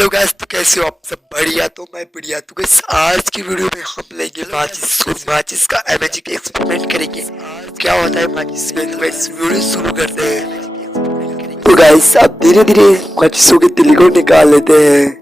Hello guys, तो कैसे हो आप सब? बढ़िया? तो मैं बढ़िया। तो गाइस आज की वीडियो में हम लेंगे माचिस का मैजिक एक्सपेरिमेंट करेंगे। क्या होता है माचिस में, तो गाइस वीडियो शुरू करते हैं। तो गाइस आप धीरे धीरे माचिसों के तिल को निकाल लेते हैं।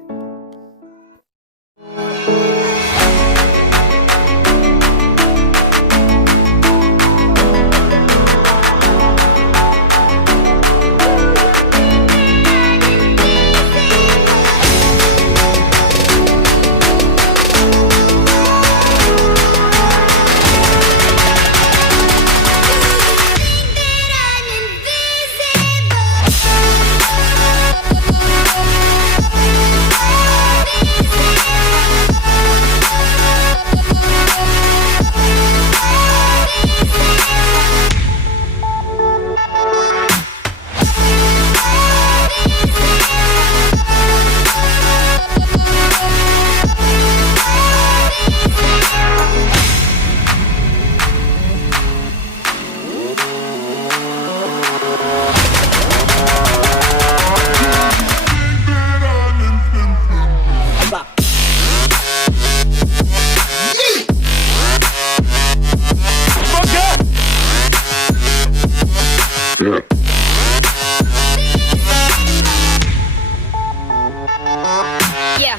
Yeah.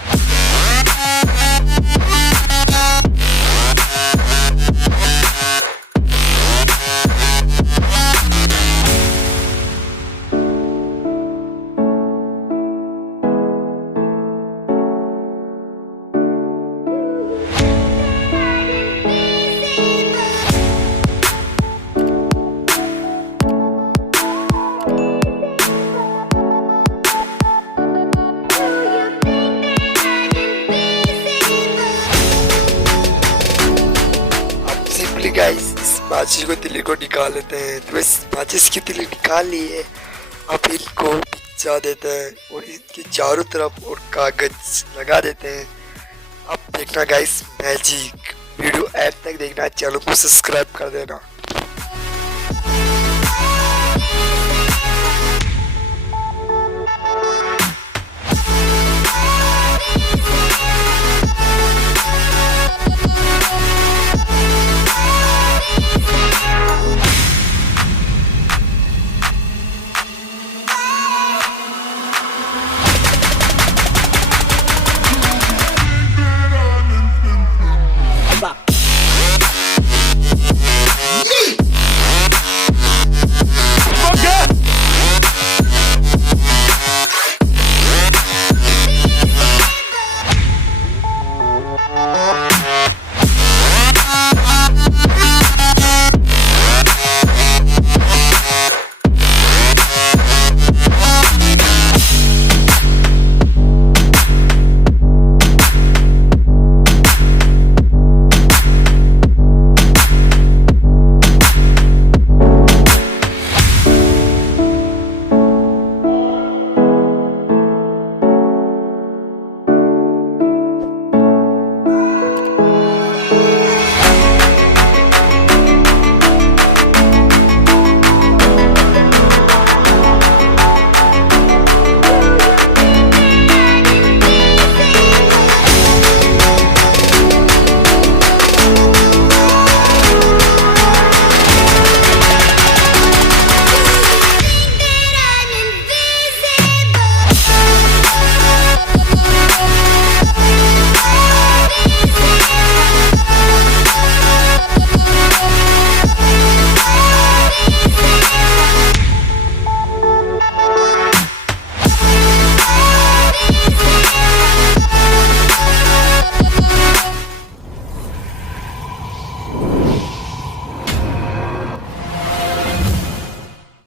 सिंपली गाइस इस माचिस को तिली को निकाल लेते हैं। तो इस माचिस की तिली निकाल ली है। अब इनको पिचा देते हैं और इनके चारों तरफ और कागज लगा देते हैं। अब देखना गाइस मैजिक। वीडियो एंड तक देखना, चैनल को सब्सक्राइब कर देना।